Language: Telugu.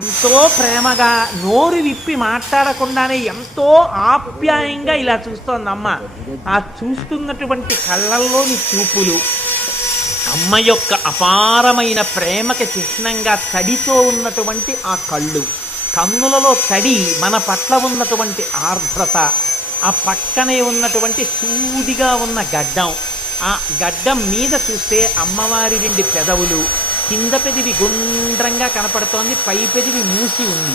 ఎంతో ప్రేమగా నోరు విప్పి మాట్లాడకుండానే ఎంతో ఆప్యాయంగా ఇలా చూస్తోంది అమ్మ. ఆ చూస్తున్నటువంటి కళ్ళల్లోని చూపులు, అమ్మ యొక్క అపారమైన ప్రేమకి చిహ్నంగా తడితో ఉన్నటువంటి ఆ కళ్ళు, కన్నులలో తడి, మన పట్ల ఉన్నటువంటి ఆర్ద్రత, ఆ పక్కనే ఉన్నటువంటి సూదిగా ఉన్న గడ్డం, ఆ గడ్డం మీద చూస్తే అమ్మవారి రెండు పెదవులు, కింద పెదివి గుండ్రంగా కనపడుతోంది, పై పెదివి మూసి ఉంది.